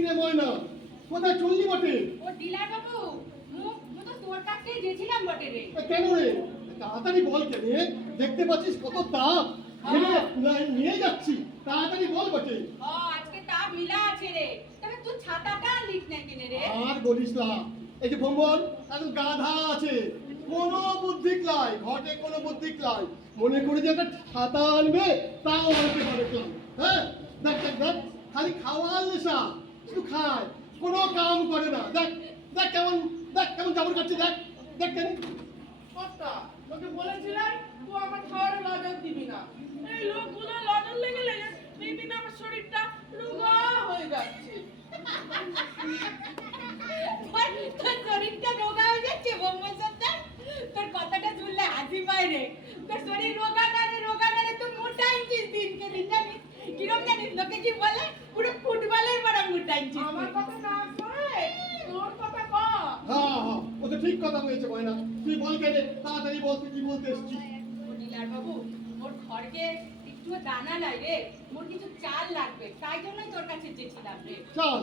কিরে ময়না, কোথায় চললি বটে? ও ডিলার বাবু, মু তো তোর কাছেই গেছিলাম বটে রে। কেন রে? তাড়াতাড়ি বল কেন? দেখতে পাচ্ছিস কত তাপ, নিয়ে যাচ্ছি, তাড়াতাড়ি বল বটে। আজকে তাপ মিলা আছে রে। তবে তুই ছাতাটা লিখ না কিনে রে। আর বলিস না, এই যে ভম্বল একদম গাধা আছে, কোনো বুদ্ধি ক্লাই, ঘটে কোনো বুদ্ধি ক্লাই, মনে করে যে একটা ছাতা আনবে তাও আনতে পারে ক্লাই। হ্যাঁ, দেখ দেখ দেখ, খালি খাওয়ার নেশা, শুধু খায়, কোনো কাম করে না। দেখ দেখ কেমন, দেখ কেমন জাবর কাটছে, দেখ দেখ কেন। কর্তা, তোকে বলেছিলাম তুই আমার খাওয়ারে নজর দিবি না। এই লোকগুলো নজর লেগে লেগে দিন দিন আমার শরীরটা রোগা হয়ে যাচ্ছে। তোর শরীরটা রোগা হয়ে যাচ্ছে বোম্বল সর্দার। তোর কথাটা শুনলে হাসি পায় রে। তোর শরীর রোগা না রে, তুই মোটা হচ্ছিস দিনকে দিন। জানিস কিরম জানিস লোকে কি বলে? পুরো ফুটবলের বড় মোটা হচ্ছিস। আমার কথা না শোনে তোর কথা ক। হ্যাঁ হ্যাঁ, ও তো ঠিক কথা বলেছে ময়না। তুই বল কেন, তাড়াতাড়ি বল, তুই কি বলতে এসছিস? ডিলার বাবু, মোর ঘরকে একটু দানা নাই রে, মোর কিছু চাল লাগবে, তাই জন্যই তোর কাছে চেয়েছিলাম রে। চাল?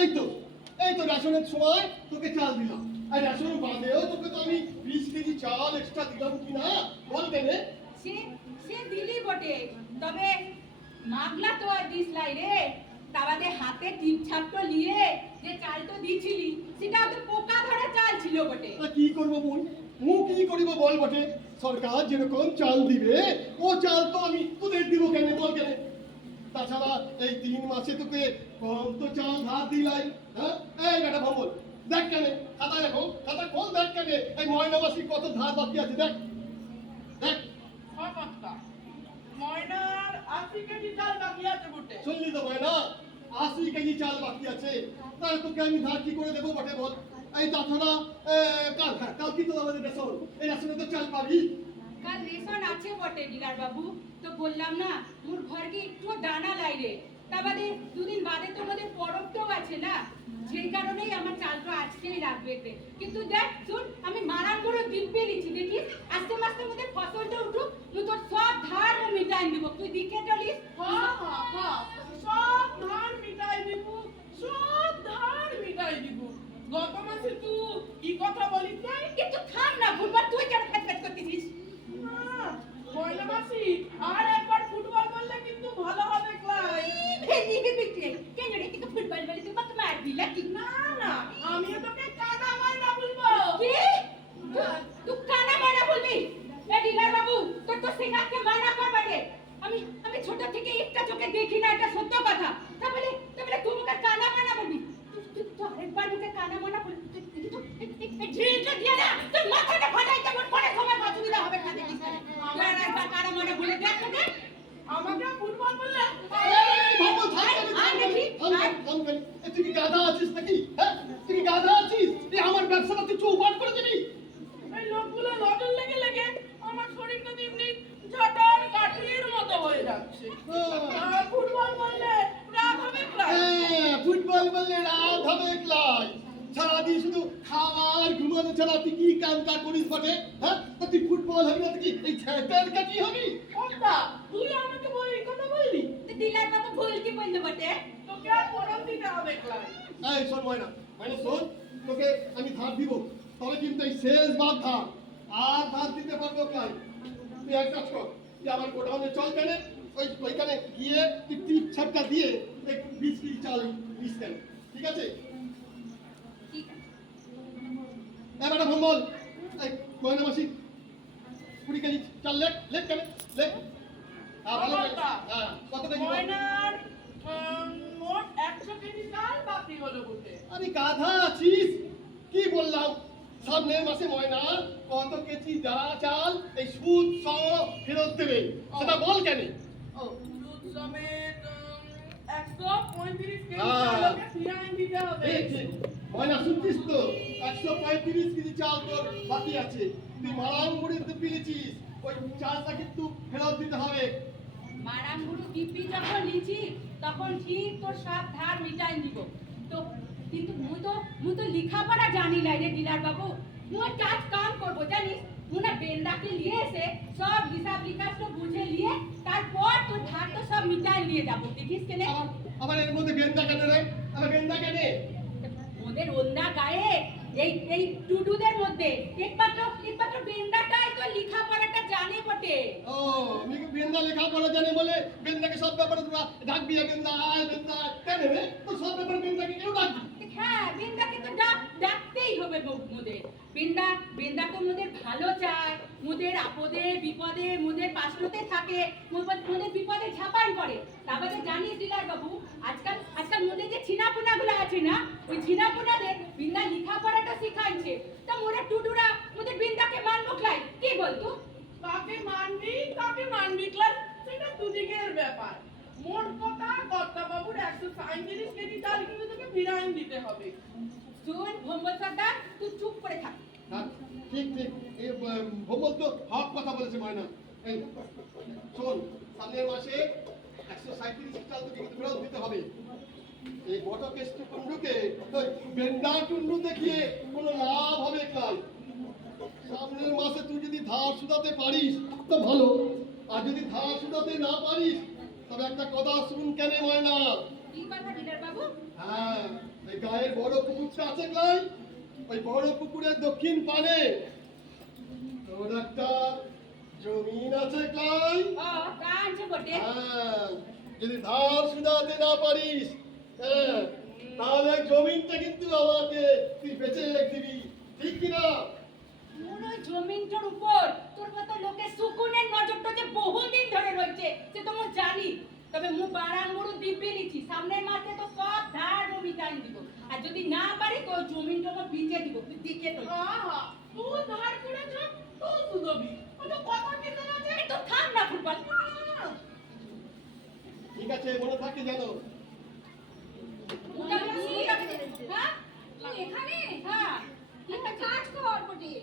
এই তো, এই তো রেশনের সময় তোকে চাল দিলাম, আর রেশন বাদেও তোকে তো আমি 20 কেজি চাল এক্সট্রা দিলাম কিনা বল কেন? সে সে দিলি বটে, তবে মাগলা তো আর দিস লাই রে। তা বাদে হাতে টিপ ছাপটো নিয়ে যে চালটো দিছিলি সেটা তো পোকা ধরা চাল ছিল বটে। কি করবো বোন, কি করিব বল বটে? সরকার যেরকম চাল দিবে ও চাল তো আমি তোদের দিব কেন বল কেন? তাছাড়া এই 3 মাসে তোকে কম তো চাল ধার দিলাই। হ্যাঁ, এই বেটা ভবল, দেখ কেন, খাতা দেখো, খাতা খোল, দেখ কেন এই ময়না মাসি কত ধার বাকি আছে, দেখ দেখ। কর্তা, ময়নার 80 কেজি চাল বাকি আছে বটে। শুনলি তো ময়না, 80 কেজি চাল বাকি আছে, তাহলে তোকে আমি ধার কি করে দেবো বটে বল? এই তাছাড়া কাল কি তো আমাদের রেশন, এই রেশনে তো চাল পাবি। কাল রেশন আছে বটে ডিলার বাবু, তো বললাম না মোর ঘরকে একটু দানা লাই রে। তা বাদে দুদিন বাদে তোমাদের পরবটাও আছে না, সেই কারণেই আমার চালটা আজকেই লাগবে রে। কিন্তু দেখ শুন, আমি মারান করে দিন পেয়েছি, দেখিস আস্তে মাসের মধ্যে ফসলটা উঠুক, তুই তোর সব ধার মিটাই দিব। তুই দিকে চলিস। হ্যাঁ হ্যাঁ হ্যাঁ, সব ধার মিটাই দিব, সব ধার মিটাই দিব। গত মাসে তুই কি কথা বলিস নাই? কিন্তু থাম না, ভুলবার তুই কেন ফ্যাট করতেছিস? ময়না মাসি, আর একবার ফুটবল বললে কিন্তু ভালো হবে ক্লাই। ভেঙে বিক্রি কেন রে? কিন্তু ফুটবল বলে তুই কত মার দিলা কি? না না, আমিও তোকে কানা ময়না বলবো। কি? তুই কানা মানা বলবি? এ ডিলার বাবু, তোর তো সিঙ্গারকে মানা করবা রে। আমি ছোট থেকে একটা চোখে দেখি না, এটা সত্য কথা। তাহলে তুই মুখে কানা মানা বলবি? তুই তো আরেকবার মুখে কানা মানা বলবি, ঝিলটা দিয়ে না তোর মাথাটা ফাটাই তেমন পরে সময় অসুবিধা হবে না, দেখিস না। তুই আরেকবার কানা মানা বলে দেখ তোকে। আমাকে ফুটবল বললে এই ভবল, থাম কেন, থাম কেন, থাম কেন, থাম কেন? তুই কি গাধা আছিস নাকি? হ্যাঁ, তুই কি গাধা আছিস? তুই আমার ব্যবসাটা তুই চৌপাট করে দিবি? এই লোকগুলো নজর লেগে লেগে আমার শরীরটা দিন দিন ঝাঁটার কাঠির মতো হয়ে যাচ্ছে। আর ফুটবল বললে রাগ হবে ক্লাই। হ্যাঁ, ফুটবল বললে রাত হবে ক্লাই। সারাদিন শুধু খাওয়ার ঘুমানো ছাড়া তুই কি কাম কাজ করিস বটে? হ্যাঁ, তা তুই ফুটবল হবি না, তুই কি এই ছেটার কাটি হবি? কর্তা, তুই আমাকে বল এই কথা বললি? ডিলার বাবু ভুল কি বলতে বটে? তোকে আর পরম দিতে হবে ক্লাই। এই শোন ময়না, শোন, তোকে আমি ধার দিব, তবে কিন্তু এই শেষ বার ধার, আর ধার দিতে পারবো ক্লাই। তুই এক কাজ কর, তুই আমার গোডাউনে চল কেন, ওইখানে গিয়ে তুই টিপ ছাপটা দিয়ে 20 কেজি চাল নিস কেন, ঠিক আছে? ঠিক আছে। এবারে ভম্বল, এই ময়না মাসি 20 কেজি চাল লেখ, লেখ কেন, লেখ। হ্যাঁ, ভালো করে। হ্যাঁ, কত কেজি বল? ময়নার মোট 100 কেজি চাল বাকি হলো বটে। আমি গাধা আছিস? কি বললাম, সামনের মাসে ময়না কত কেজি চাল এই সুদ সহ ফেরত দেবে, সেটা বল কেন? ও, দুধ সমেত 135 কেজি হ্যাঁ। চালকে ফিরাই দিতে হবে। ঠিক, ঠিক। ময়না শুনছিস তো, 135 কেজি চাল তোর বাকি আছে, তুই মারাম করে পেয়েছিস, ওই চালটা কিন্তু ফেরত দিতে হবে। মারাঙ্গুরু দিব্যি যখন লিছি তখন ঠিক তোর সব ধার মিটাই দিব। তো কিন্তু মুই তো লেখাপড়া জানি না রে ডিলার বাবু। মুই কাজ কাম করবো জানিস, মুনা বেন্দাকে নিয়ে এসে সব হিসাব নিকাশ তো বুঝে নিয়ে তারপর তোর ধার তো সব মিটাই নিয়ে যাবো, দেখিস কেনে? আবার এর মধ্যে বেন্দা কেন রে? আবার এই টুডুদের মধ্যে একমাত্র বেন্দাটাই তো লেখাপড়াটা জানে বটে। ও আমি কি বেন্দা লেখাপড়া জানে বলে বেন্দাকে সব ব্যাপারে তোরা ডাকবি, বেন্দা আয় বেন্দা আয়। কেন রে তো সব ব্যাপারে বেন্দাকে কেউ ডাকবি? হ্যাঁ, বেন্দাকে তো ডাকতেই হবে মোদের। বেন্দা তো মোদের ভালো চায়, মোদের আপদে বিপদে মোদের পাশে থাকে, মোদের বিপদে ঝাঁপাই পড়ে। তারপরে জানিস দিলার বাবু, আজকাল মোদের যে ছিনাপুনাগুলো আছে না, ওই ছিনাপুনাদের বিন্দা লেখাপড়াটা শিখাইছে। তা মোরা টুডুরা মোদের বিন্দাকে মানবো ক্লাই, কি বলতো? কাকে মানবি ক্লাস, সেটা দুদিকের ব্যাপার। মোট কথা কর্তা বাবুর 137 কেজি চাল কিন্তু তোকে বিরান দিতে হবে। শোন ভম্বল সর্দার, তুই চুপ করে থাক। হ্যাঁ, ঠিক এই ভোমল তো হক কথা বলেছে ময়না। এই শোন, সামনের মাসে 137 চাল তোকে কিন্তু ফেরত দিতে হবে। এই বটকেষ্ট টুন্ডুকে ওই বেন্ডা টুন্ডু দেখিয়ে কোনো লাভ হবে ক্লাই। সামনের মাসে তুই যদি ধার শুধাতে পারিস তো ভালো, আর যদি ধার শুধাতে না পারিস তবে একটা কথা শুন কেন ময়না। কি কথা দিলার বাবু? হ্যাঁ, এই গায়ের বড় পুকুরটা আছে ক্লাই, ওই বড় পুকুরের দক্ষিণ পানে তোর একটা জমিন আছে ক্লাই। ও কাঁচে বটে। হ্যাঁ, যদি ধার শুধাতে না পারিস, হ্যাঁ, তাহলে জমিনটা কিন্তু আমাকে তুই বেঁচে দিবি, ঠিক কিনা? মোর ওই জমিনটার উপর তোর মতো লোকের সুকুনের নজরটা যে বহুদিন ধরে রয়েছে সে তো মোর জানি। তবে মু বারাঙ্গুরু দিব্যি নিচ্ছি, সামনের মাসে তো সব ধার জমি টাইম দিব, আর যদি না পারি তো জমিনটা আমার বিচে দিব। তুই দিকে তো আহা, তুই ধার করেছ, তুই সুদবি। ও তো কথা কেটে আছে। তো থাম না ফুটবল। ঠিক আছে, মনে থাকে জানো। হ্যাঁ তুই এখানে? হ্যাঁ একটা কাজ কর বটে,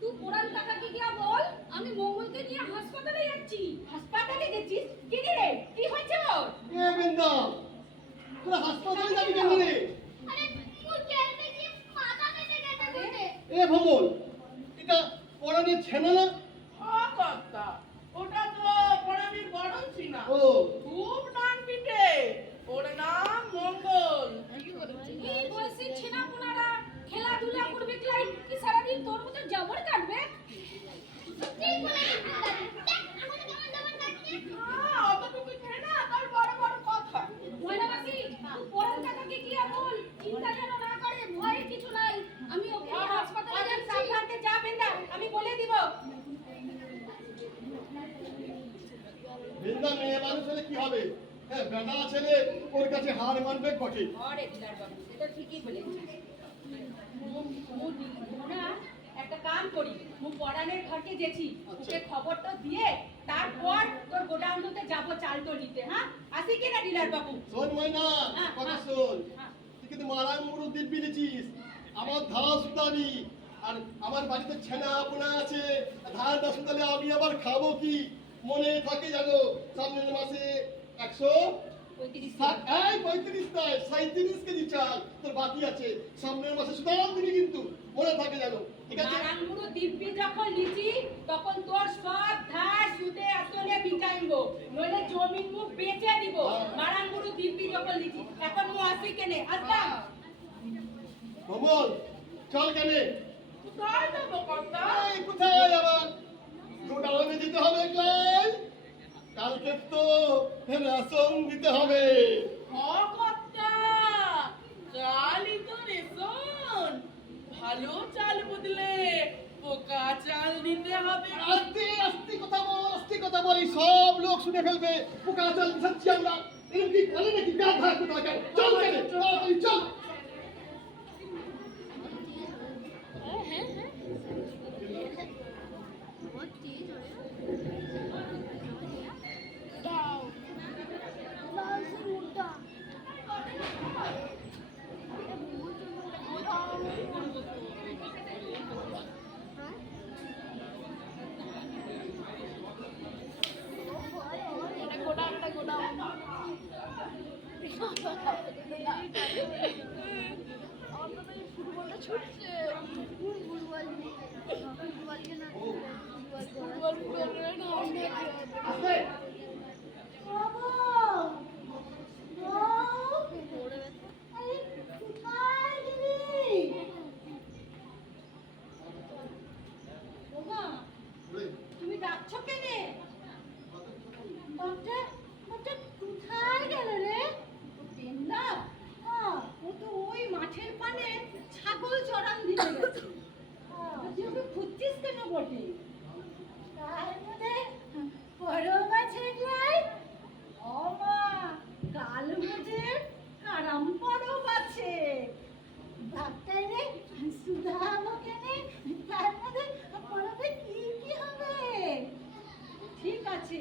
তুই কোরআন কাকাকে গিয়া বল আমি মঙ্গলকে নিয়ে হাসপাতালে যাচ্ছি। হাসপাতালে যাচ্ছিস? কি রে, কি হয়েছে ওর? এ বেন্দা, তোরা হাসপাতালে যাবি কেন রে? আরে মুর কেটে কি মাথা কেটে গেছে বটে। এ ভবন, এটা পরাণের ছেনা না? কর্তা, ওটা তো পড়াবির বড় ছিনা। ও খুব নাম পিটে, ওর নাম মঙ্গল। এই বয়সে ছেনাপুনারা খেলাধুলা করবে ক্লাই কি সারাদিন তোর মতো জবর কাটবে? ঠিক বলেছিস দাদু। দেখ আমাকে কেমন জবান কাটছে। অতটুকু ছেনা তার বড় বড় কথা। ময়নাবাসী, তুই কোরআন কাকাকে গিয়া বল চিন্তা যেন না করে, ভয়ের কিছু নাই, আমি ওকে নিয়ে হাসপাতালে যাচ্ছি। সাবধানে যা বেন্দা, আমি বলে দিব। বেন্দা মেয়ে মানুষ হলে কি হবে? হ্যাঁ, বেটা ছেলে ওর কাছে হার মানবে বটে। আরে দিলার বাবু, এটা ঠিকই বলেছিস। না একটা কাম করি, মু পরাণের ঘাটে গেছি, ওকে খবরটা দিয়ে তারপর তোর গোডাউনতে যাব চাল তো নিতে। হ্যাঁ আসি কি না ডিলার বাবু? শোন ময়না, হ্যাঁ, কথা হ্যাঁ। শোন। হ্যাঁ। তুই কিন্তু মারাং মুরু দিব্যি নিছিস, আমার ধার শুধাবি। আর আমার বাড়িতে ছেনা আপনা আছে, ধার না শুধালে আমি আবার খাবো কি? মনে থাকে জানো, সামনের মাসে 35 নয় 37 কেজি চাল তোর বাকি আছে, সামনের মাসে শুধাও দিবি কিন্তু, মনে থাকে জানো, ঠিক আছে? নারায়ণগুরু দিব্যি যখন লিচি তখন তোর সব ধার সুদে আসলে বিটাইবো, নইলে জমিন মুখ বেচে দিব। নারায়ণগুরু দিব্যি যখন লিচি, এখন মু আসি কেনে? আসলাম। ভমল, চল কেনে? কোথায় যাবো কর্তা? এই কোথায় আবার? গোডাউনে যেতে হবে ক্লাই, কালকে তো রেশন দিতে হবে। কর্তা, চালই তো রেশন। ভালো চাল বদলে পোকা চাল দিতে হবে। আস্তে আস্তে কথা বল, আস্তে কথা বল, এই সব লোক শুনে ফেলবে। পোকা চাল খাচ্ছি আমরা, এরকম কি বলে নাকি? গাধা কোথাকার, চল কেনে, তাড়াতাড়ি চল। बहुत तेज हो रहा है। लाल से मुद्दा। ফুটবলটা ছুটছে। ফুটবল ফুটবলকে না ফুটবল আস্তে। বাবা আরে কোথায় গেলি? যে কারাম পরব আছে। বাপটাই রে সুধা আমাকে নে, তার মধ্যে পরবে কি কি হবে? ঠিক আছে,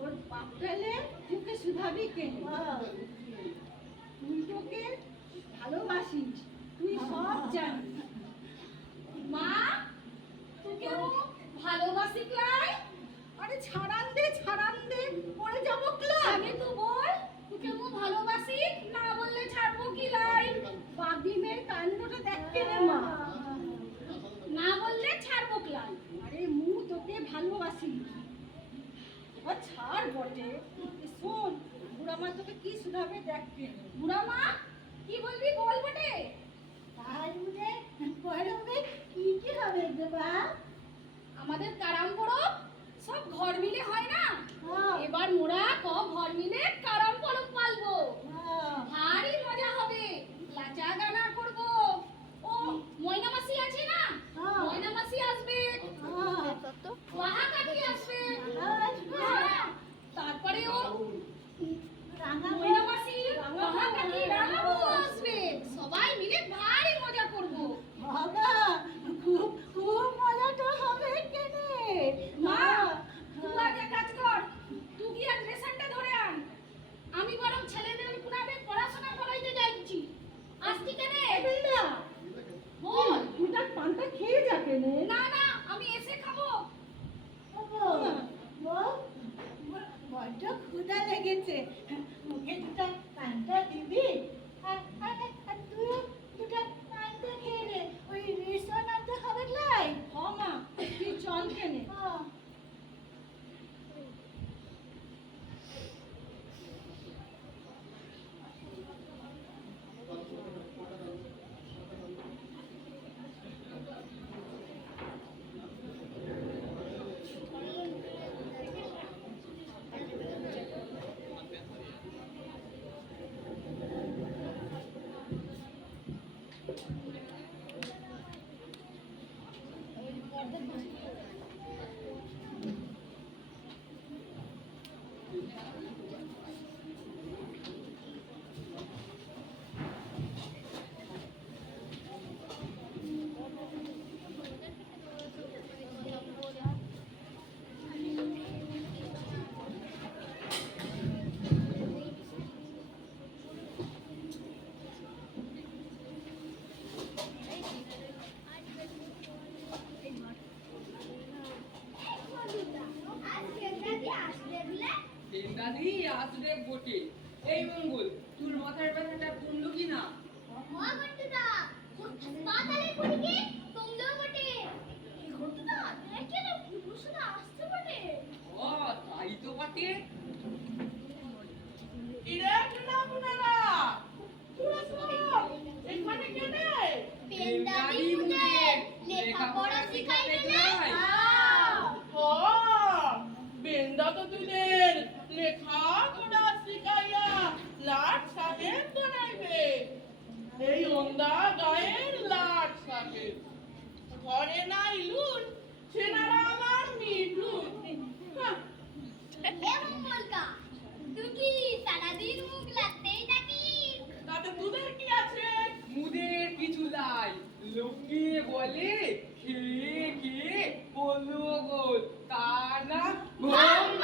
ওর বাপটাইলে তোকে শুধাবি কেন? তুই তোকে ভালোবাসিস, তুই সব জানিস। মা তোকে ও ভালোবাসি ক্লাই? আরে ছাড়ান দে পড়ে যাবো ক্লাস। আগে তো বল তোকে ও ভালোবাসি, না বললে ছাড়বো কি লাই? বাগিমের কাণ্ডটা দেখতে রে মা। না বললে ছাড়বো ক্লাই? আরে মু তোকে ভালোবাসি। ও ছাড় বটে। শোন, বুড়া মা তোকে কি শুধাবে দেখতে। বুড়া মা কি বলবি বল বটে। তার মধ্যে পরবে কি কি হবে গো বাপ? আমাদের কারাম পরব সব ঘর মিলে হয় না? হ্যাঁ। এবার মোরা ঘর মিলে কারাম পরব পালবো। হ্যাঁ। ভারী মজা হবে, লাচা গানা করব। ও ময়না মাসি আছে না? হ্যাঁ। ময়না মাসি আসবে, হ্যাঁ। ওয়াহা কাকি আসবে। আসবে। হ্যাঁ, তারপরে ও রাঙা ময়না মাসি, ওয়াহা কাকি, রাঙাবু আসবে। সবাই মিলে ভারী মজা করব। বাবা, খুব মজাটা হবে কেনে। মা তুই আগে কাজ কর, তুই গিয়ে রেশনটা ধরে আন। আমি বরং ছেলেদের পুনাবে পড়াশোনা করাইতে যাচ্ছি। আসছি কেনে? না, বল। তুই তার পানটা খেয়ে যা কেনে। না না আমি এসে খাবো। বড্ড ক্ষুধা লেগেছে, মুখে দুটা পান্তা দিবি? আর তুই দুটা পান্তা খেয়ে নে, ওই রেশন আনতে হবে লাই। হ মা, তুই চল কেনে। দাদি আসবে বটে। এই মঙ্গল, তোর মাথার ব্যথাটা কমলো কি না? ও তাই তো বটে। কিরে কেনা আপনারা? তোরা সব এখানে কেনে? দাদি মুদের লেখাপড়া শিখাতে যাই। ও বেন্দা তো তোদের লেখাপড়া শিখাইয়া লাট সাহেব বানাইবে। এই ওন্দা গায়ের লাট সাহেব। ঘরে নাই লুট, সেনারা আমার মিটুন। হ্যাঁ, তুই কি সারাদিন মুখ লাগতেই থাকিস? তাতে তোদের কি আছে? মুদের কিছু লাই, লোকে বলে খেয়ে খেয়ে বললো গোল, তার নাম ভঙ্গ।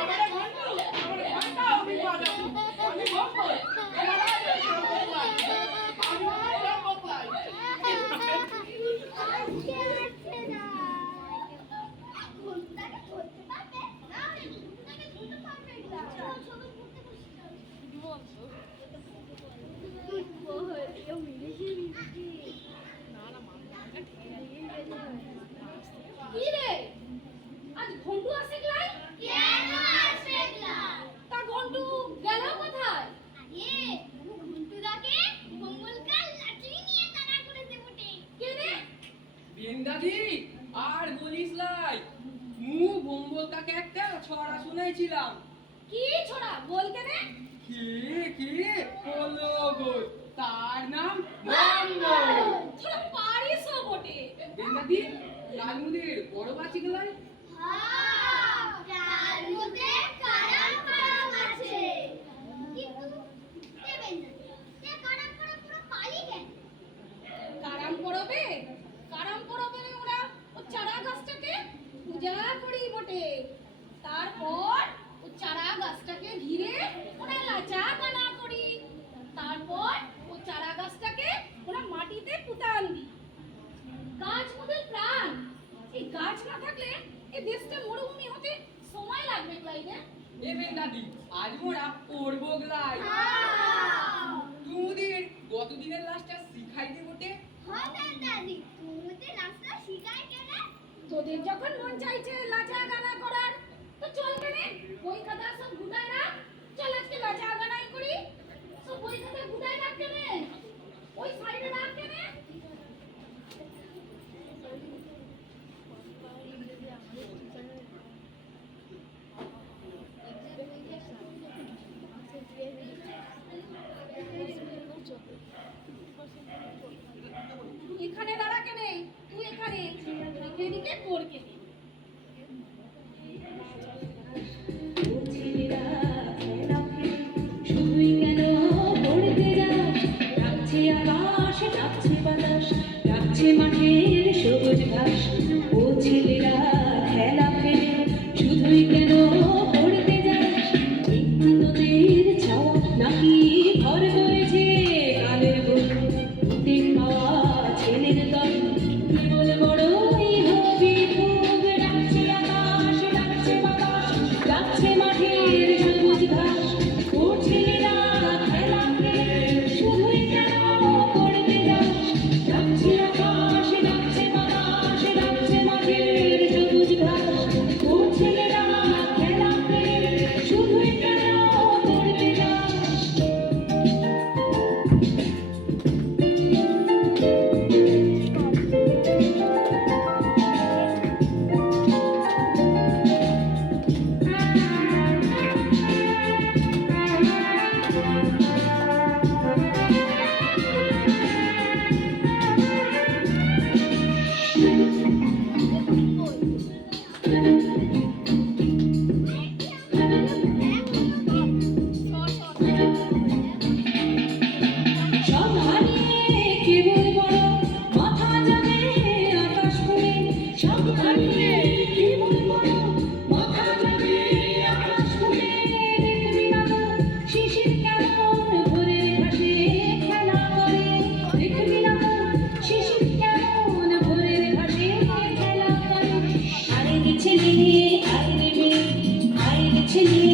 আমারে ঘন্টা, আমারে ঘন্টা আমি বাজাবো। আমি বলবো, এরা আগে বকলাই। আমি বকলাই। আজকে আসছে না। ঘুমটাকে ধরতে পারবে? না, ঘুমটাকে ধরতে পারবে না। চল, চলো ঘুরতে বসি, চল। কেউ মিলেছে মিষ্টি। কি রে আজ ঘন্টু আসে ক্লাই? কেন আসবে না? তা ঘন্টু গেল কোথায়? আরে, ঘুমটুদাকে মঙ্গলকাল লাঠি নিয়ে তাড়া করেছে বটে। কেনে? দাদি আর বলিস লাই, মু ভম্বলটাকে একটা ছড়া শুনেছিলাম। কি ছোড়া বল কেনে? খেয়ে খেয়ে বললো গোল, তার নাম ভঙ্গ। ছোড়া পারিস বটে। দাদি লালমুদের বড় বাচ্চি গেলাই। হ্যাঁ, তার মধ্যে কারাম কারাম আছে। গলাই রে? এবেন দাদি আজ মোরা পড়বো গলাই তুদের গতদিনের লাস্টটা শিখাই দে বটে হয় না দাদি, তুমি তো রাস্তা শিখাই কেনে? তোদের যখন মন চাইছে লাচা গানা করার তো চল কেনে বই খাতা সব গুটায় রাখ। চল আজকে লাচা গানাই করি। সব বই খাতা গুটায় রাখ কেনে, ওই সাইডে রাখ কেনে। এখানে দাঁড়া কেনে, তুই এখানে এদিকে তোর কেনে। শুধুই কেন পড়তে যাস ডাকছে আকাশ ডাকছে বাতাস ডাকছে মাঠের সবুজ ঘাস ও ছেলেরা খেলা খেলে শুধুই কেন পড়তে যাস একটু তোদের ছাওয়া নাকি ঘর করেছে কালের বলতে পাওয়া ছেলের দল কেবল বড়ই হবি খুব ডাকছে আকাশ ডাকছে বাতাস ডাকছে মাঠের সবুজ ঘাস ও ছেলেরা খেলা খেলে শুধুই কেন পড়তে যাস ডাকছে আকাশ ডাকছে বাতাস ডাকছে মাঠের সবুজ ঘাস ও ছেলেরা খেলা খেলে শুধুই কেন পড়তে যাস সব হারিয়ে কেবল বড় মাথা যাবে আকাশ ফুলে সব হারিয়ে কেবল বড় মাথা যাবে আকাশ ফুলে দেখবি না তো শিশির কেমন ভোরের ঘাসে খেলা করে দেখবি না তো শিশির কেমন ভোরের ঘাসে খেলা করে আরে ছেলে আরে মেয়ে আরে ছেলে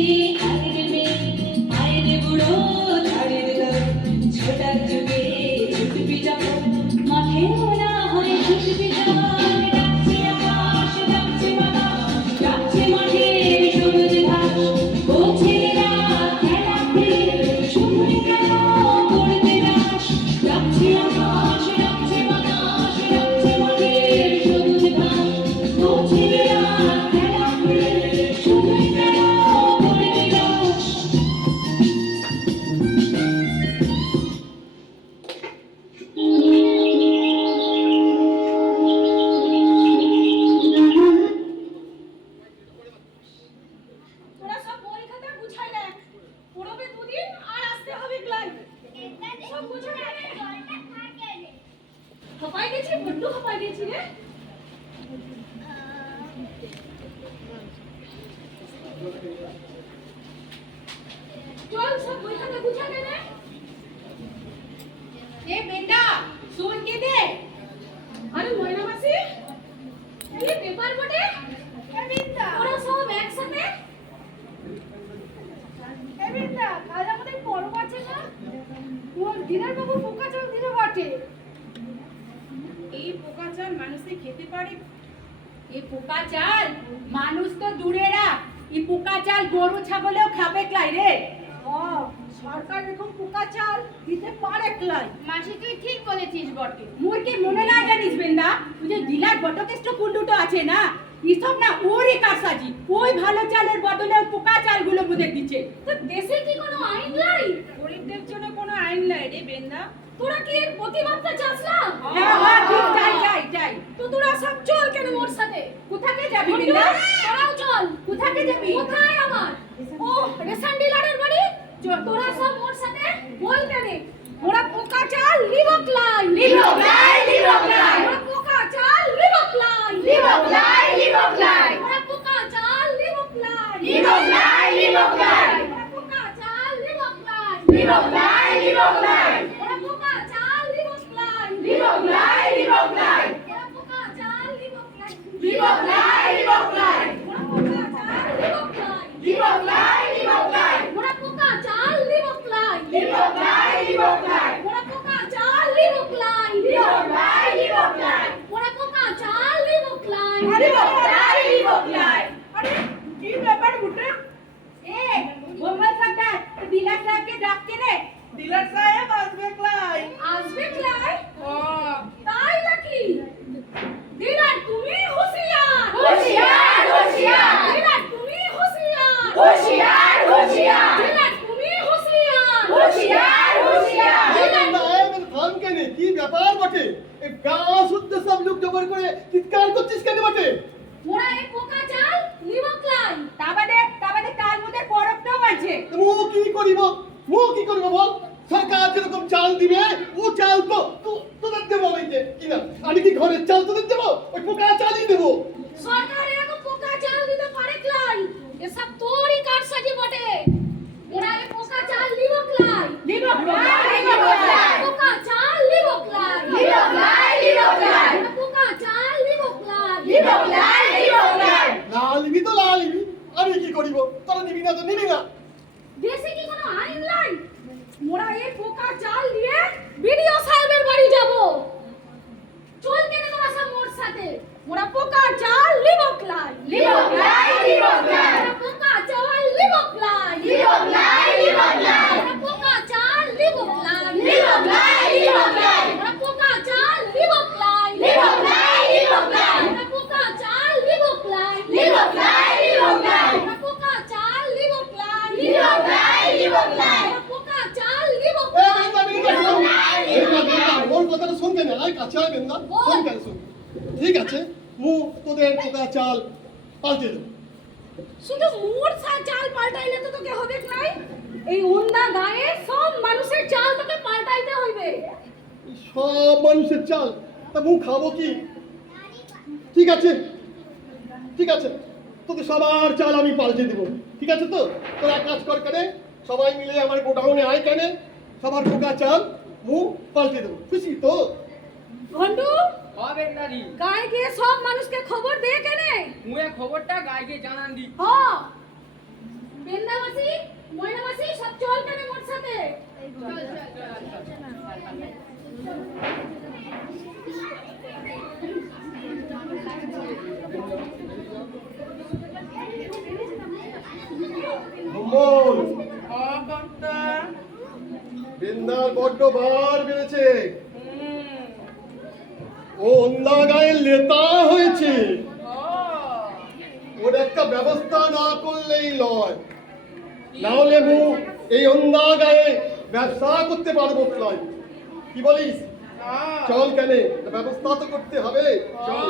আরে মেয়ে আরে বুড়ো ঝাড়ের দল ছোটার যুগে ছুটবি যখন মাঠেও না হয় ছুটবি যখন ডাকছে আকাশ ডাকছে বাতাস ডাকছে মাঠের সবুজ ঘাস ও ছেলেরা খেলা খেলে শুধুই কেন পড়তে যাস ডাকছে আকাশ ডাকছে বাতাস ডাকছে মাঠের সবুজ ঘাস ও ছেলেরা খেলা খেলে শুধুই কেন পড়তে যাস তোরা সব বই খাতা গুছাই রাখ। পড়বে দুদিন আর আসতে হবে ক্লাস। দাদি, সব গুছাই রাখ। জলটা থাকে রে? হাঁপাই গেছি, বড্ড হাঁপাই গেছি রে। চল সব বই খাতা গুছা কেনে। এ বেটা শুন কে দে। আরে ময়না মাসি, এই পেপার বটে। এ বিন্দা, তোরা সব একসাথে। এ বিন্দা, কাল আমাদের পরব আছে না? ওর দিনের বাবু পোকা চাল দিবে বটে। এই পোকা চাল মানুষে খেতে পারে? এই পোকা চাল মানুষ তো দূরে রাখ, এই পোকা চাল গরু ছাগলেও খাবে ক্লাই রে। সরকার এরকম পোকা চাল দিতে পারে ক্লাই। মাসি তুই ঠিক বলেছিস বটে। মোর কি মনে না জানিস বেন্দা, তুই যে ডিলার বটকেষ্ট কুন্ডুটো আছে না, এসব না ওরই কারসাজি। ওই ভালো চালের বদলে ওই পোকা চালগুলো বুঝে দিচ্ছে। তো দেশে কি কোনো আইন নাই? গরিবদের জন্য কোনো আইন নাই রে বেন্দা। তোরা কি এর প্রতিবাদটা চাস না? হ্যাঁ ঠিক, যাই। তো তোরা সব চল কেন মোর সাথে? কোথাকে যাবি বেন্দা? তোরাও চল। কোথাকে যাবি? কোথায় আমার? ও রেশন ডিলারের বাড়ি। তোরা সব মোর সাথে বল কেন? মোরা পোকা চাল লিবকলাই। মোরা পোকা চাল লিবকলাই। মোরা পোকা চাল লিবকলাই। মোরা পোকা চাল লিবকলাই। মোরা পোকা চাল লিবকলাই। মোরা পোকা চাল লিবকলাই। ডাকতে রে? ডিলার সাহেব আসবে ক্লাই। আসবে ক্লাই? ও তাই নাকি? ডিলার তুমি হুঁশিয়ার! হুঁশিয়ার, হুঁশিয়ার! ডিলার তুমি হুঁশিয়ার! হুঁশিয়ার, হুঁশিয়ার! ডিলার তুমি হুঁশিয়ার! হুঁশিয়ার, হুঁশিয়ার! থাম কেন, কি ব্যাপার বটে? এই গাঁ শুদ্ধ সব লোক জবর করে চিৎকার করছিস কেন বটে? মোরা এই পোকা চাল নিব ক্লাই। তা বাদে তার মধ্যে পরবটাও আছে। মু কি করিব বল? সরকার যেরকম চাল দিবে ও চাল তো তোদের দেবো ওই যে কিনা। আমি কি ঘরের চাল তোদের দেবো? ওই পোকা চালই দেবো। সরকার এরকম পোকা চাল দিতে পারে ক্লাই? এসব তোরই কারসাজি বটে। মোরা এই পোকা চাল নিব ক্লাই। নিব ক্লাই, নিব ক্লাই! পোকা চাল নিব ক্লাই। নিব ক্লাই, নিব ক্লাই! মোরা পোকা চাল নিব ক্লাই। নিব ক্লাই, নিব ক্লাই! লালিবি তো লালিবি, আমি কি করিব? তোরা নিবি না তো নিবি না। দেশে কি কোনো আইন নাই? মোরা এই পোকা চাল দিয়ে বিডিও সাহেবের বাড়ি যাব। চল কেন তোরা সব মোর সাথে? মোরা পোকা চাল নিব ক্লাই। নিব ক্লাই, নিব ক্লাই! মোরা পোকা চাল নিব ক্লাই। নিব ক্লাই, নিব ক্লাই! মোরা পোকা চাল নিব ক্লাই। নিব ক্লাই, নিব ক্লাই! মোরা পোকা চাল নিব ক্লাই। নিব ক্লাই, নিব ক্লাই! মোরা পোকা চাল নিব ক্লাই। নিব ক্লাই, নিব ক্লাই! মোরা পোকা চাল নিব ক্লাই। নিব ক্লাই, নিব ক্লাই! মোরা পোকা চাল নিব ওর কথাটা শোন কেন, আয় কাছে আয় বেন্দা, শোন কেন শোন। ঠিক আছে, মু তোদের পোকা চাল পাল্টে দেবো। শুধু মোর চাল পাল্টাইলে তো তোকে হবে নাই। এই ওন্দা গায়ে সব মানুষের চাল তোকে পাল্টাইতে হইবে। সব মানুষের চাল, তা মু খাবো কি? ঠিক আছে তোদের সবার চাল আমি পাল্টে দেবো। ঠিক আছে তো? তোরা এক কাজ কর কেনে, সবাই মিলে আমার গোডাউনে আয় কেনে, সবার পোকা চাল মু পাল্টে দেবো। খুশি তো? ঘন্টু হবে দাদি। গায়ে গিয়ে সব মানুষকে খবর দে কেনে। মুয়ে খবরটা গাইকে জানান দি। হ বেন্দাবাসী ময়নাবাসী সব চল কেনে মোর সাথে। মঙ্গল, ও কর্তা। বেন্দার বড্ড বার বেড়েছে, ও অন্ধা গায়ে লেতা হয়েছে। ও ওর একটা ব্যবস্থা না করলেই লয়, না হলে মু এই অন্ধা গায়ে ব্যবসা করতে পারবো নয়। কি বলিস? চল কেন, ব্যবস্থা তো করতে হবে, চল।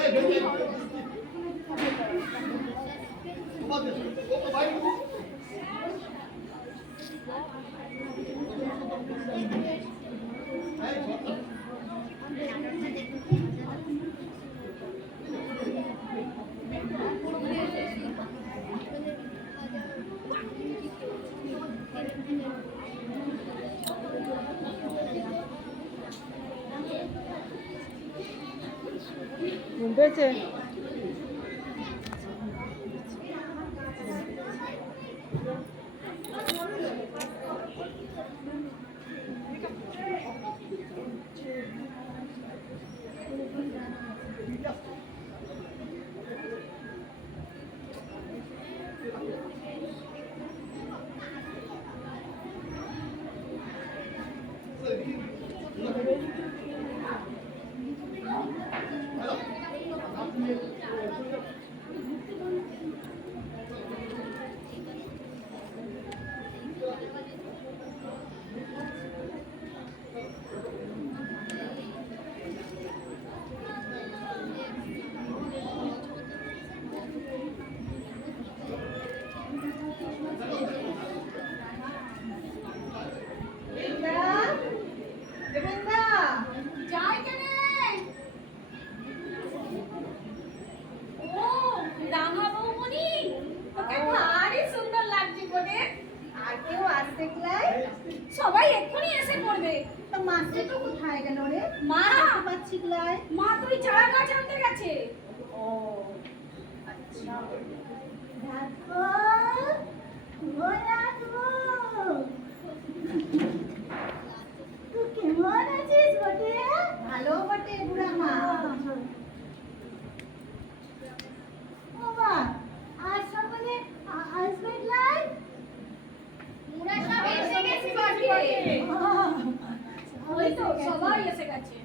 এই, বেরিয়ে আয়। ও ভাই, যাই কেনে। ও রাঙা বৌমনি, তোকে ভারী সুন্দর লাগছে বলে। আর কেউ আসতে ক্লাই? সবাই এক্ষুনি এসে পড়বে। তো মাসে তো কোথায় গেল রে? মা পাচ্ছি ক্লাই? মা তুই চারা গাছ আনতে গেছে। ও আচ্ছা। দেখো ও দেখো ওই তো সবাই এসে গেছে।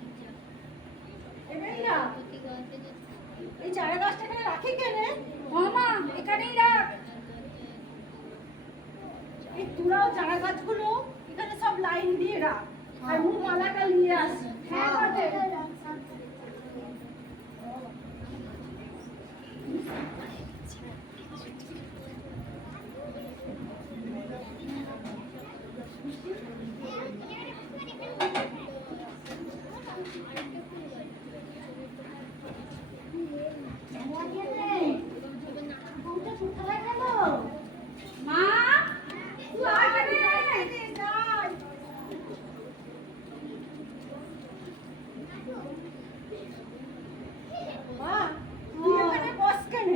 এই চারা গাছটা এখানে রাখি কেন? মা এখানেই রাখ। এই তোরাও চারা গাছগুলো এখানে সব লাইন দিয়ে রাখ, আর ও মালাটা নিয়ে আস। হ্যাঁ বটে। মা তুই আয় কেন? মা তুই এখানে বস কেন?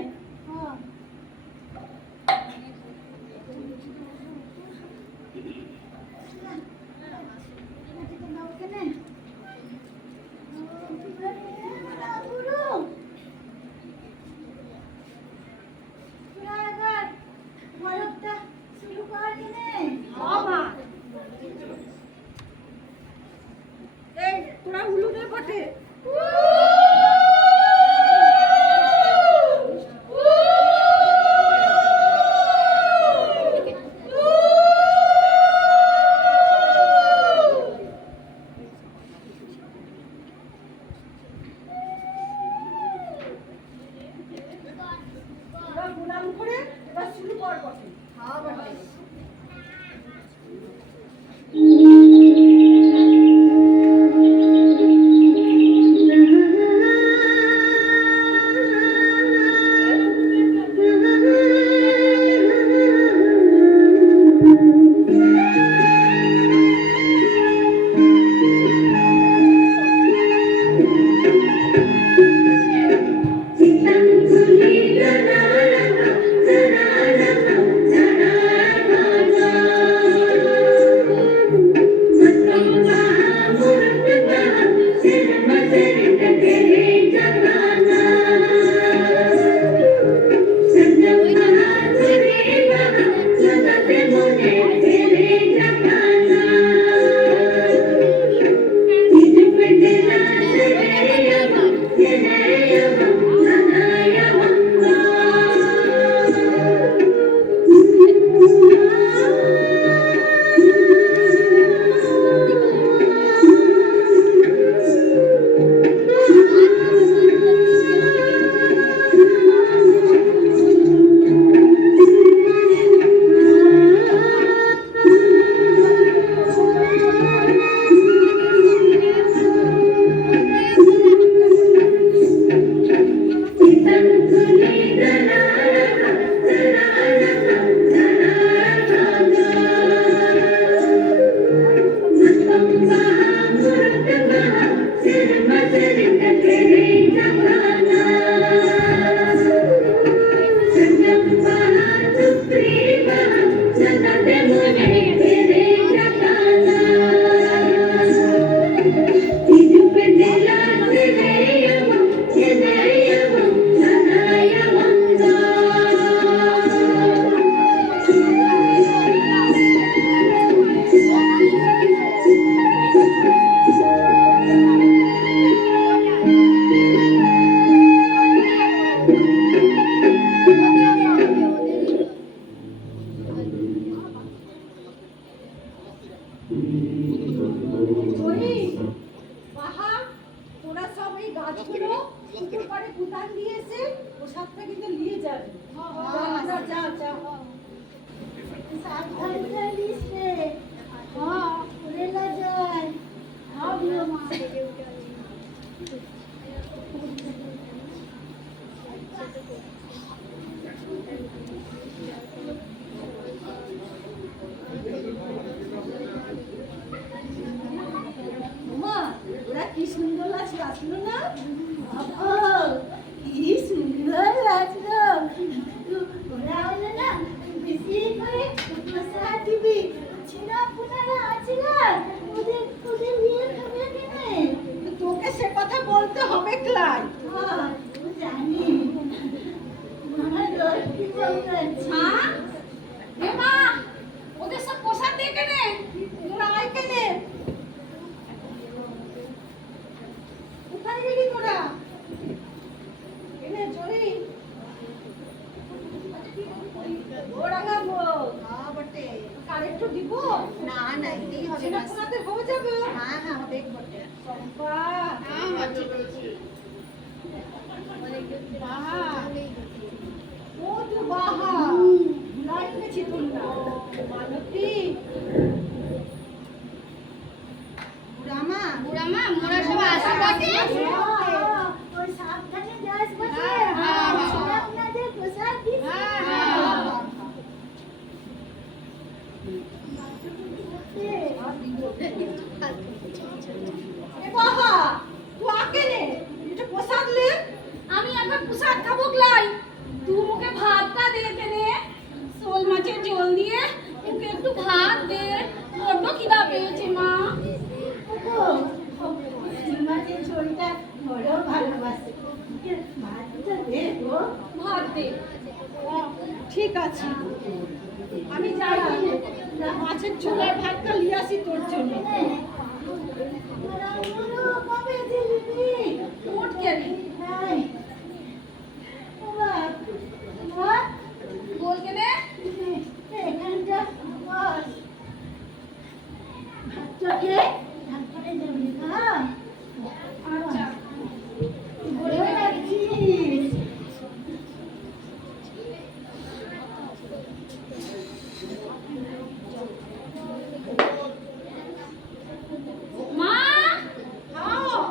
এই তোরা উলুদে বটে। তোরা গোলাম করে এবার শুরু কর বটে। হ্যাঁ বটে। গাছগুলো পুকুর পাড়ে পুতান দিয়েছে, ও সবটা কিন্তু নিয়ে যাবে। যা যা যা সাবধানে চলিস রে। হ্যাঁ উড়ে না যায়। হ্যাঁ বিও মা। মা ওরা কি সুন্দর লাগছে আসলো না? কি সুন্দর লাগলো। ওরা হলো না বেশি করে প্রসাদ দিবি। ছিনা পুনারা আছে না, ওদের ওদের বিয়ে হবে কেনে? তোকে সে কথা বলতে হবে ক্লাই। হ্যাঁ জানি। আমার লক্ষ্মী বলতে মা এ মা ওদের সব প্রসাদ দিয়ে কেনে? না না এটাই হবে ছেলে বাস। পোনাতে হয়ে যাবে। হ্যাঁ হ্যাঁ হবে বটে। চম্পা হ্যাঁ হচ্ছে বাহা ও তো বাহা লাইনে ছিতুন না মালতী বুড়ামা বুড়ামা মোরা সব আসি বটে। ওই সাবধানে যাস বটে হ্যাঁ, হ্যাঁ, হ্যাঁ। ছেলে আপনাদের প্রসাদ দিস হ্যাঁ হ্যাঁ এ বাহা তুই আকে নে এটা প্রসাদ লে আমি এখন প্রসাদ খাবো গলাই তুই মুখে ভাতটা দে কেনে শোল মাছের ঝোল দিয়ে মুখে একটু ভাত দে বড্ড খিদা পেয়েছে মা মাছের ঝোলটা বড় ভালোবাসে ভাতটা দে গো। ভাত দে ঠিক আছে আমি যাই মাছের ঝোলের ভাতটা লিয়ে আসি তোর জন্য কবে দিবি? উঠ কেনে নাই বাবা মা বল কেনে এখানটা বস। ভাতটাকে তারপরে যাবি না? আচ্ছা বলে রাখিস। মা হ্যাঁ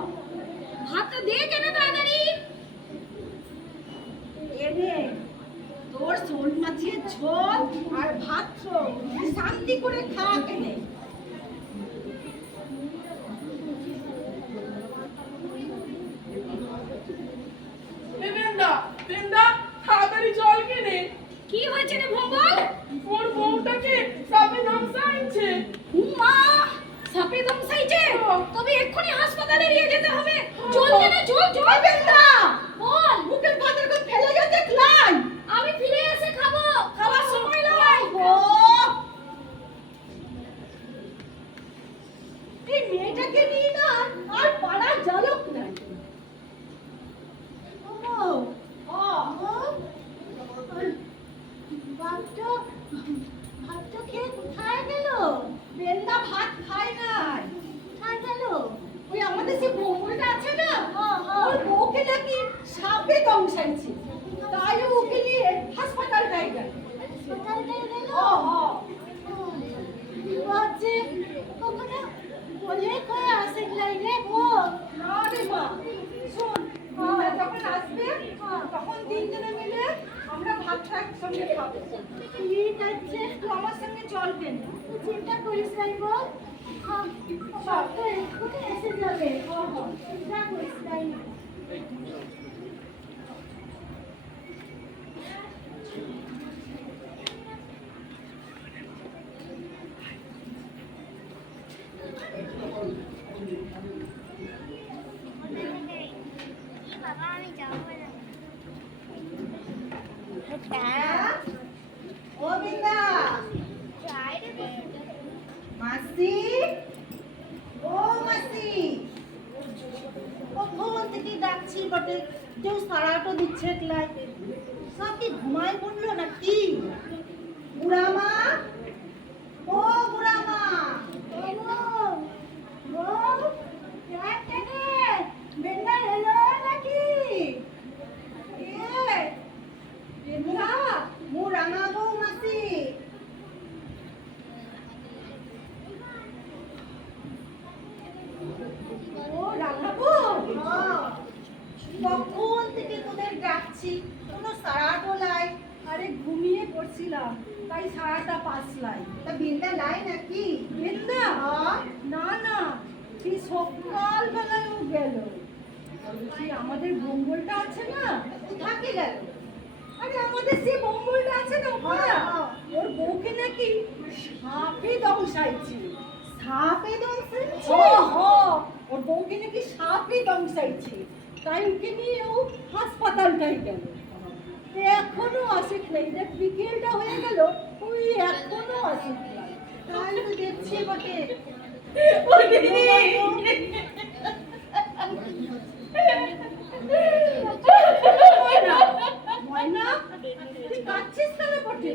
ভাতটা দে কেনে তাড়াতাড়ি এনে তোর শোল মাছের ঝোল আর ভাত শান্তি করে খাওয়া কেনে এ বেন্দা তাড়াতাড়ি জল কিনে। কি হয়েছে রে ভঙ্গল ওর বউটাকে সাপে দমসাইছে। মা সাপে দমসাইছে তবে এক্ষুনি হাসপাতালে নিয়ে যেতে হবে চল কেনে চল চল বেন্দা বল মুখের ভাতের কথা ফেলে গেছে দেখলাই আমি ফিরে এসে খাবো খাওয়ার সময় নয় ও এই মেয়েটাকে নিয়ে না আর পাড়ার জ্বালক নাই ও ভাতটা খেয়ে কোথায় গেল? বেন্দা ভাত খায় নাই কোথায় গেল? ওই আমাদের যে বউটা আছে না হ্যাঁ, হ্যাঁ। ওর বউকে নাকি সাপে দংশাইছে তাই ও ওকে নিয়ে হাসপাতাল যাই গেল কোথায় গেল? বাজে ওখানে বলে কই আসে লাই রে গো। না রে মা শোন আমরা যখন আসবে তখন তিনজনে মিলে আমরা ভাতটা একসঙ্গে খাবো ঠিক আছে তুই আমার সঙ্গে চলবেন তুই চিন্তা করিস নাই গো। বাবা এক্ষুনি এসে যাবে। চিন্তা করিস নাই। বাবা আমি যাবো না ও বিন্দা যাই রে মাসি ও মাসি কখন থেকে ডাকছি বটে কেউ সারাটো দিচ্ছে একলাই সব কি ঘুমাই পড়লো না কি বুড়া মা ও বুড়া মা বেন্দা এলো নাকি বেন্দা মু রাঙা বউ মাসি ও রাখাবো কখন থেকে তোদের ডাকছি কোনো সারাটো লাই আরে ঘুমিয়ে পড়ছিলাম তাই সারাটা পাসলাই তা বিন্দা লাই নাকি বেন্দা না না সেই সকাল বেলায় ও গেল বলছি আমাদের বম্বলটা আছে না থাকে গেল আরে আমাদের সেই বম্বলটা আছে না ওখানে হ্যাঁ। ওর বউকে নাকি সাপে দংশাইছে সাপে দংশাইছে ওর বউকে নাকি সাপে দংশাইছে তাই ওকে নিয়ে ও হাসপাতালটাই গেল এখনো আসিক নাই দেখ বিকেলটা হয়ে গেল ওই এখনো আসিক নাই তাহলে তো দেখছি বটে ময়না তুই কাঁদছিস কেন বটে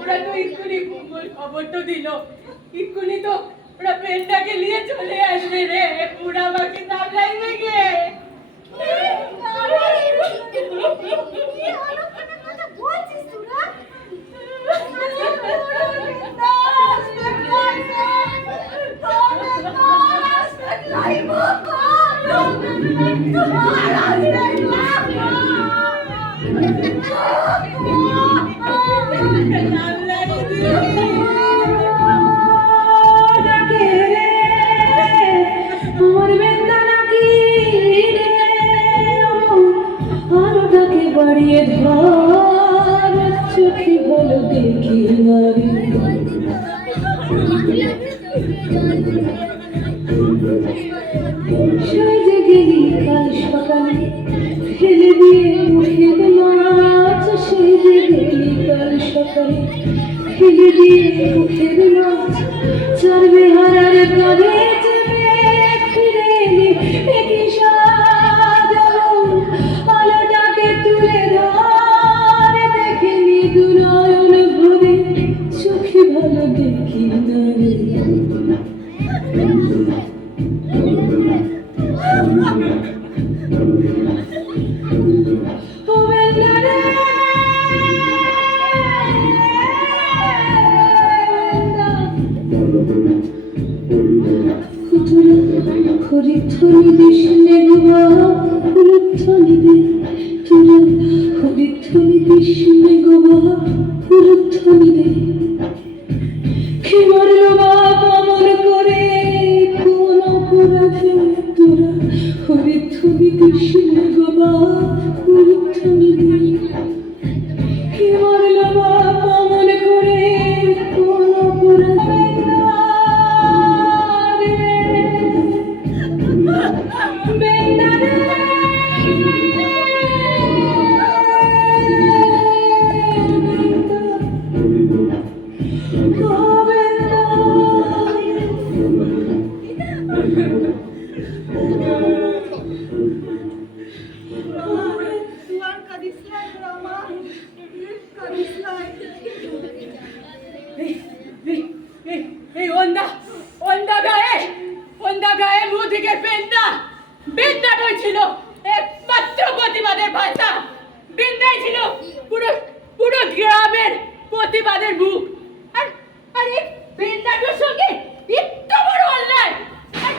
ওরা তো এক্ষুনি মঙ্গল খবর তো দিল, এক্ষুনি তো ওরা পেনটাকে নিয়ে চলে আসবে রে, পুরা আমাকে সামলাইবে গে। আমার বেদনা নাকি আরো ডাকে বাড়িয়ে ধর চোখে ভালো দেখি নারী সাজে গেলি কাল সকালে ফেলে দিয়ে মুখের মাছ সেজে গেলি কাল সকালে ফেলে দিয়ে মুখের মাছ চর্বে হারার পরে ফিরে এলি একই সাজ আলোটাকে তুলে ধর দেখে নি দুনয়ন ভরে চোখে ভালো দেখি নারী ও বেন্দারে হরিধ্বনি this Negua হরিধ্বনি they Tura হরিধ্বনি this Negua হরিধ্বনি দে কি মরল বাপ অমর করে কোন অপরাধে তোরা হরিধ্বনি দিস নেগুয়া হরিধ্বনি দে কি মরল বাপ অমর করে কোন অপরাধে এই ওন্দা গায়ে মুদিকের বেন্দাটাই ছিল একমাত্র প্রতিবাদের ভাষা। বেন্দাই ছিল পুরো পুরো গ্রামের প্রতিবাদের মুখ। আর এই বেন্দাটার সঙ্গে এত বড় অন্যায়, আর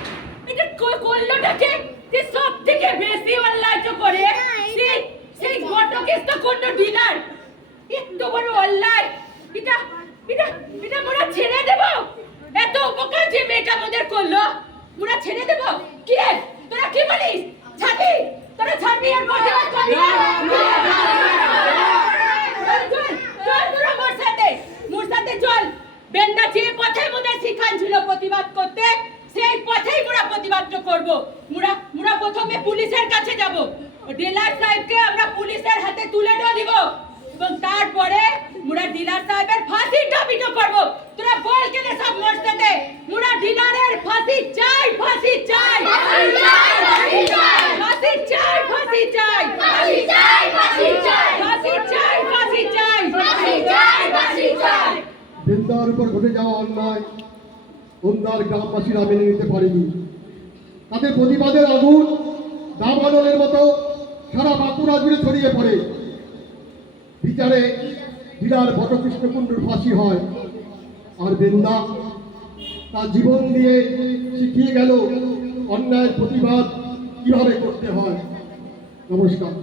এটা করলোটাকে যে সব থেকে বেশি অন্যায় করে সেই ঘটকেষ্ট কোন ডিলার। এত বড় অন্যায়, এটা এটা এটা মোরা ছেড়ে দেব? এত উপকার যে মেয়েটা আমাদের করলো মোরা ছেড়ে দেব? কি রে তোরা কি বলিস? ছাড়বি? তোরা ছাড়বি আর প্রতিবাদ করবি? চল তোরা মোর সাথে চল। বেন্দা যে পথে মোদের শিখাইছিল প্রতিবাদ করতে, সেই পথেই মোরা প্রতিবাদ করব। মোরা প্রথমে পুলিশের কাছে যাব, ডিলার সাহেবকে আমরা পুলিশের হাতে তুলে দিব এবং তারপরে মোরা ডিলার সাহেবের ফাঁসির দাবি করব। তোরা বল কেনে সব মোর সাথে? মোরা ডিলারের ফাঁসি চাই, ফাঁসি চাই, ফাঁসি চাই, ফাঁসি চাই, ফাঁসি চাই, ফাঁসি চাই, ফাঁসি চাই, ফাঁসি চাই, ফাঁসি চাই, ফাঁসি চাই, ফাঁসি চাই, ফাঁসি চাই। বেন্দার উপর ঘটে যাওয়া অন্যায় ওন্দার গ্রামবাসীরা মেনে নিতে পারেনি। তাদের প্রতিবাদের আগুন দাবানলের মতো সারা বাঁকুড়া জুড়ে ছড়িয়ে পড়ে। বিচারে ডিলার বটকৃষ্ণ কুণ্ডুর ফাঁসি হয়, আর বেন্দা তার জীবন দিয়ে শিখিয়ে গেল অন্যায়ের প্রতিবাদ কিভাবে করতে হয়। নমস্কার।